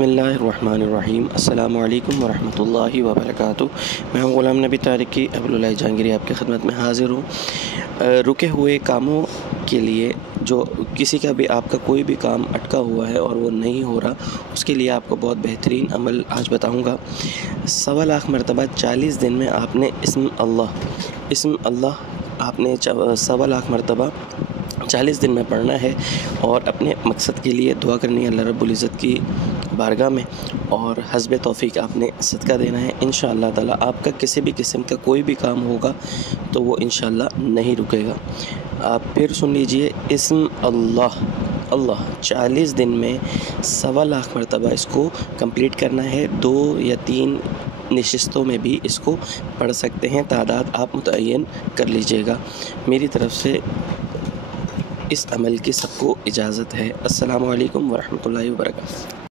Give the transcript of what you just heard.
बिस्मिल्लाहिर्रहमानिर्रहीम अस्सलामु अलैकुम वरहमतुल्लाहि वबरकातुहू। मैं हूँ ग़ुलाम नबी तारिकी अब्दुल्लाह जहांगीरी आपकी खिदमत में हाज़िर हूँ। रुके हुए कामों के लिए, जो किसी का भी आपका कोई भी काम अटका हुआ है और वो नहीं हो रहा, उसके लिए आपको बहुत बेहतरीन अमल आज बताऊँगा। 1.25 लाख मरतबा 40 दिन में आपने इस्म अल्लाह आपने 1.25 लाख मरतबा 40 दिन में पढ़ना है और अपने मकसद के लिए दुआ करनी है अल्लाह रब्बुल इज़्ज़त की बारगाह में, और हस्ब तौफ़ीक आपने सदका देना है। इंशाअल्लाह ताला आपका किसी भी किस्म का कोई भी काम होगा तो वो इंशाअल्लाह नहीं रुकेगा। आप फिर सुन लीजिए, इस्म अल्लाह 40 दिन में 1.25 लाख मरतबा इसको कंप्लीट करना है। 2 या 3 नशिस्तों में भी इसको पढ़ सकते हैं, तादाद आप मुतय्यन कर लीजिएगा। मेरी तरफ़ से इस अमल की सबको इजाज़त है। अस्सलामु अलैकुम वरहमतुल्लाहि वबरकातुहू।